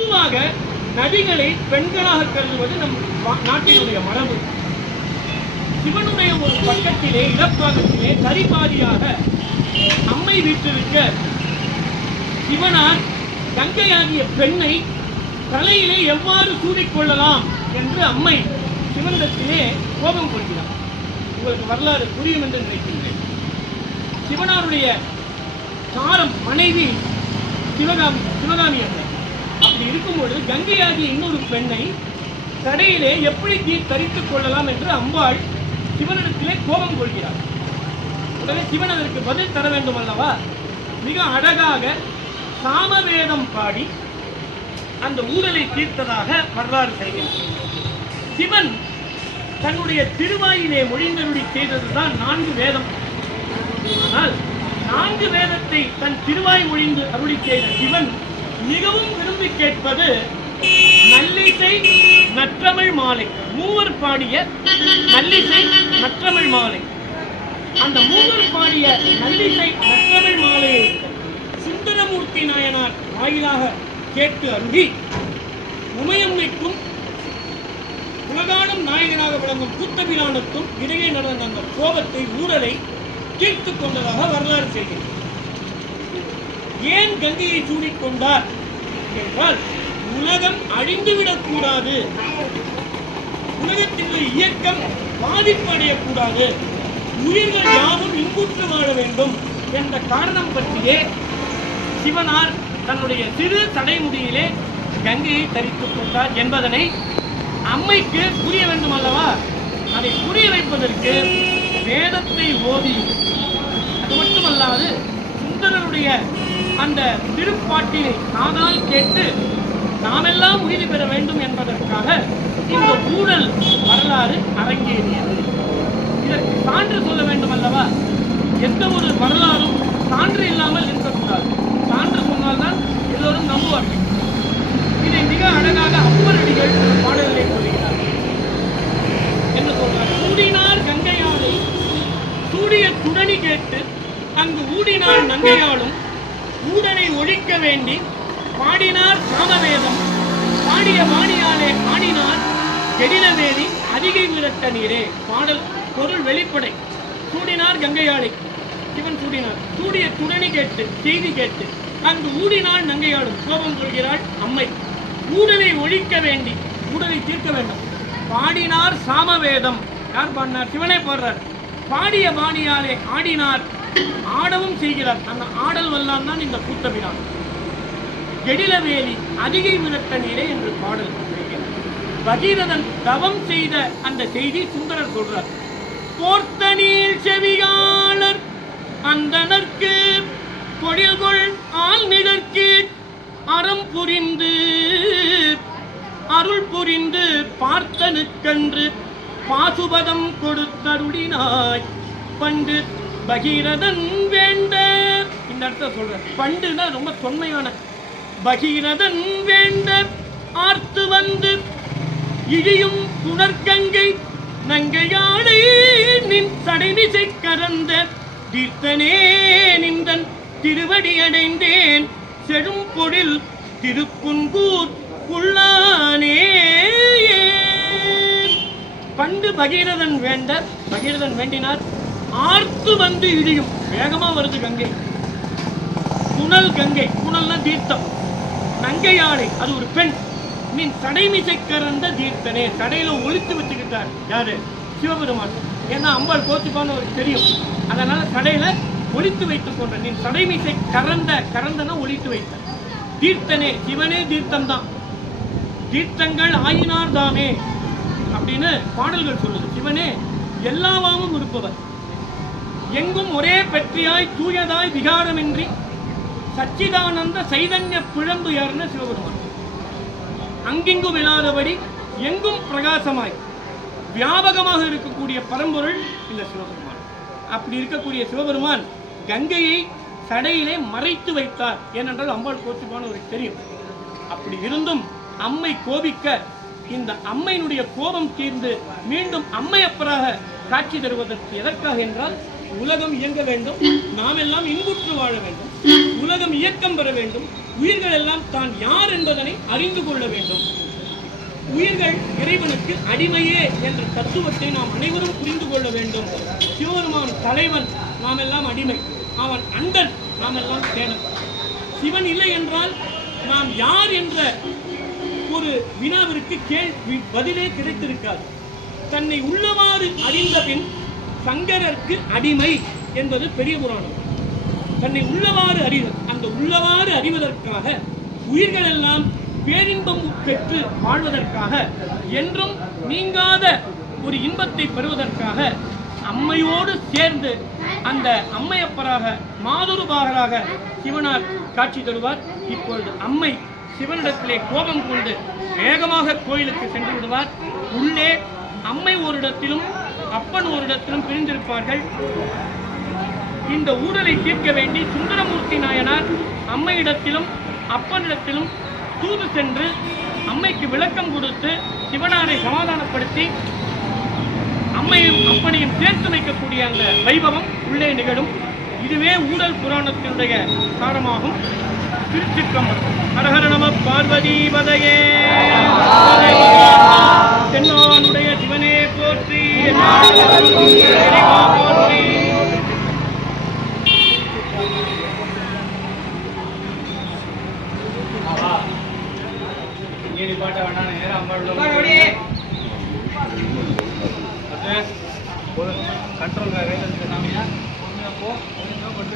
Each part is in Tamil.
பொதுவாக நதிகளை பெண்களாக கருதுவது நம் நாட்டினுடைய மரபு. சிவனுடைய ஒரு பக்கத்திலே இடப்பாகத்திலே சரிபாதியாக அம்மை வீற்றிருக்க சிவனார் கங்கையாகிய பெண்ணை தலையிலே எவ்வாறு சூடிக்கொள்ளலாம் என்று அம்மை சிவனிடத்திலே கோபம் கொள்கிறார். உங்களுக்கு வரலாறு புரியும் என்று நினைக்கின்றேன். சிவனாருடைய சாரம் மனைவி சிவகாமி அல்ல. அப்படி இருக்கும்பொழுது கங்கையாகிய இன்னொரு பெண்ணை தடையிலே எப்படி தரித்துக் கொள்ளலாம் என்று அம்பாள் சிவனிடத்திலே கோபம் கொள்கிறார். உடனே சிவன் அதற்கு பதில் தர வேண்டும் அல்லவா? மிக அழகாக சாமவேதம் பாடி அந்த ஊழலை தீர்த்ததாக வரலாறு செய்கிறார். சிவன் தன்னுடைய திருவாயிலே மொழிந்தருளி செய்ததுதான் 4 வேதம். ஆனால் 4 வேதத்தை தன் திருவாய் மொழிந்து அருளி செய்த சிவன் மிகவும் விரும்பி கேட்பது நல்லிசை நற்றமிழ் மாலை. மூவர் பாடிய நல்லிசை நற்றமிழ் மாலை. அந்த மூவர் பாடிய நல்லிசை நற்றமிழ் மாலையை சுந்தரமூர்த்தி நாயனார் வாயிலாக கேட்டு அருகி உமையம்மைக்கும் உலகாடும் நாயகனாக விளங்கும் கூத்தபிரானுக்கும் இடையே நடந்த அந்த கோபத்தை ஊழலை தீர்த்து கொண்டதாக வரலாறு செய்கிறது. ஏன் கங்கையை சூடிக்கொண்டார் என்றால் உலகம் அழிந்துவிடக் கூடாது, உலகத்தினுடைய இயக்கம் பாதிப்படையக்கூடாது, உயிர்கள் யாவும் இன்புற்று வாழ வேண்டும் என்ற காரணம் பற்றியே சிவனார் தன்னுடைய சிறு தடைமுடியிலே கங்கையை தரித்துக் கொண்டார் என்பதனை அம்மைக்கு புரிய வேண்டும் அல்லவா? அதை புரிய வைப்பதற்கு வேதத்தை ஓதியும் அது மட்டுமல்லாது சுந்தரனுடைய அந்த திருப்பாட்டினை காதால் கேட்டு நாமெல்லாம் உறுதி பெற வேண்டும் என்பதற்காக இந்த ஊழல் வரலாறு அரங்கேறியது. இதற்கு சான்று சொல்ல வேண்டும் அல்லவா? எந்த ஒரு வரலாறும் சான்று இல்லாமல் இருக்கக்கூடாது. சான்று சொன்னால்தான் எல்லோரும் நம்புவார்கள். இதை மிக அழகாக அப்பரடிகள் பாடல்களை சொல்கிறார். என்ன சொல்றார்? சூடினார் கங்கையாளை சூடிய துடனி கேட்டு அங்கு ஊடினார் நங்கையாளும் ஊடனை ஒழிக்க வேண்டி பாடினார் சாமவேதம் பாடிய வாணியாலே ஆடினார் கெடிலவேலி அதிகை விரட்ட நீரே. பாடல் பொருள் வெளிப்படை. சூடினார் கங்கையாளை சிவன் சூடினார். சூடிய துடனி கேட்டு செய்தி கேட்டு அங்கு ஊடினாள் நங்கையாளும் கோபம் கொள்கிறாள் அம்மை. ஊடலை ஒழிக்க வேண்டி ஊடலை தீர்க்க வேண்டும். பாடினார் சாமவேதம். யார் பாடினார்? சிவனே பாடுறார். பாடிய வாணியாலே ஆடினார் ஆடவும் செய்கிறார். அந்த ஆடல் வல்லான் தான் இந்த கூத்தபிரான். கெடிலவேலி அதிகை விரட்ட நீரே என்று பாடல் செய்கிறார். பகீரதன் தவம் செய்த அந்த செய்தி சுந்தரர் சொல்றார். போர்த்த நீர் செவியாளர் அந்தனர்க்கு பொழில்கொள் ஆள் நிகழ்க்கு அறம் புரிந்து அருள் புரிந்து பார்த்தனுக்கன்று பாசுபதம் கொடுத்தருளினாய் பண்டு பகீரதன் வேண்ட. இந்த இடத்துல சொல்ற பண்டுனா ரொம்ப தொன்மையான. பகீரதன் வேண்ட ஆர்த்து வந்து இழியும் புனர்கங்கை நங்கையாளை நின் சடைமிசை கறந்த தீர்த்தனே நின்றன் திருவடி அடைந்தேன் செடும் பொழில் திருப்புன்கூர் உள்ளானே. பண்டு பகீரதன் வேண்ட பகீரதன் வேண்டினார். ஆர்த்து வந்து இடியும் வேகமா வருது கங்கை. புனல் கங்கை, புனல்னா தீர்த்தம். நங்கையாளை அது ஒரு பெண். நீன் சடைமிசை கறந்த தீர்த்தனே. சடையில ஒழித்து வச்சுக்கிட்டார் யாரு? சிவபெருமான். ஏன்னா அம்பாள் கோச்சுப்பான்னு அவருக்கு தெரியும். அதனால சடையில ஒழித்து வைத்துக் கொண்ட நீ சடைமிசை கறந்தன ஒழித்து வைத்த தீர்த்தனே. சிவனே தீர்த்தம் தான். தீர்த்தங்கள் ஆயினார் தாமே அப்படின்னு பாடல்கள் சொல்லுது. சிவனே எல்லாவாவும் இருப்பவர். எங்கும் ஒரே பெற்றியாய் தூயதாய் விகாரமின்றி சச்சிதானந்த சைதன்ய பிழம்பு யாருன்னு சிவபெருமான். அங்கிங்கும் இல்லாதபடி எங்கும் பிரகாசமாய் வியாபகமாக இருக்கக்கூடிய பரம்பொருள் இந்த சிவபெருமான். அப்படி இருக்கக்கூடிய சிவபெருமான் கங்கையை சடையிலே மறைத்து வைத்தார். ஏனென்றால் அம்பாள் கோச்சுப்பான ஒரு தெரியும். அப்படி இருந்தும் அம்மை கோபிக்க இந்த அம்மையினுடைய கோபம் தீர்ந்து மீண்டும் அம்மையப்பராக காட்சி தருவதற்கு எதற்காக என்றால் உலகம் இயங்க வேண்டும், நாம் எல்லாம் இன்புற்று வாழ வேண்டும், உலகம் இயக்கம் பெற வேண்டும், உயிர்கள் எல்லாம் தான் யார் என்பதனை அறிந்து கொள்ள வேண்டும். உயிர்கள் இறைவனுக்கு அடிமையே என்ற தத்துவத்தை நாம் அனைவரும் புரிந்து கொள்ள வேண்டும். சிவபெருமான் தலைவன், நாம் எல்லாம் அடிமை. அவன் அண்டன், நாம் எல்லாம் சேனன். சிவன் இல்லை என்றால் நாம் யார் என்ற ஒரு வினாவிற்கு பதிலே கிடைத்திருக்காது. தன்னை உள்ளவாறு அறிந்த பின் சங்கரருக்கு அடிமை என்பது பெரிய புராணம். தன்னை உள்ளவாறு அறிதல், அந்த உள்ளவாறு அறிவதற்காக உயிர்கள் எல்லாம் பேரின்பம் பெற்று வாழ்வதற்காக, என்றும் நீங்காத ஒரு இன்பத்தை பெறுவதற்காக அம்மையோடு சேர்ந்து அந்த அம்மையப்பராக மாதுருபாகராக சிவனார் காட்சி தருவார். இப்பொழுது அம்மை சிவனிடத்திலே கோபம் கொண்டு வேகமாக கோயிலுக்கு சென்று விடுவார். உள்ளே அம்மை ஒரு இடத்திலும் அப்பன் ஒரு இடத்திலும் பிரிந்திருப்பார்கள். இந்த ஊழலை தீர்க்க வேண்டி சுந்தரமூர்த்தி நாயனார் அம்மையிடத்திலும் அப்பனிடத்திலும் தூது சென்று அம்மைக்கு விளக்கம் கொடுத்து சிவனாரை சமாதானப்படுத்தி அம்மையும் அப்பனையும் சேர்த்து வைக்கக்கூடிய அந்த வைபவம் உள்ளே நிகழும். இதுவே ஊழல் புராணத்தினுடைய சாரமாகும். திருச்சிற்றம்பலம். ஹரஹர நம பார்வதி பதையே. தென்னானுடைய சிவனே போற்றி, போற்றி. பாட்ட வேணாம், நேரம் கண்ட்ரோல் சாமியா போ நேரம் பாட்டு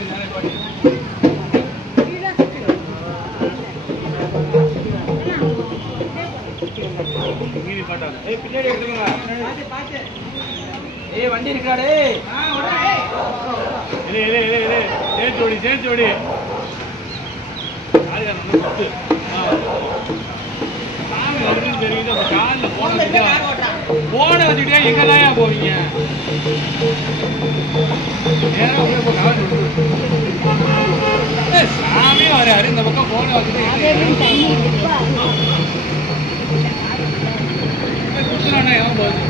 பின்னாடி எடுத்துக்கோங்க. வண்டி இருக்காடே, சேர்ச்சோடி சேர்ச்சோடி சாமி வருதுன்னு தெரியுது. அந்த காலில் போன வச்சுக்கிட்டே எங்கதான் போவீங்க? சாமி வராரு, இந்த பக்கம் போன வச்சுட்டு குத்துறானா எவன் போகுது?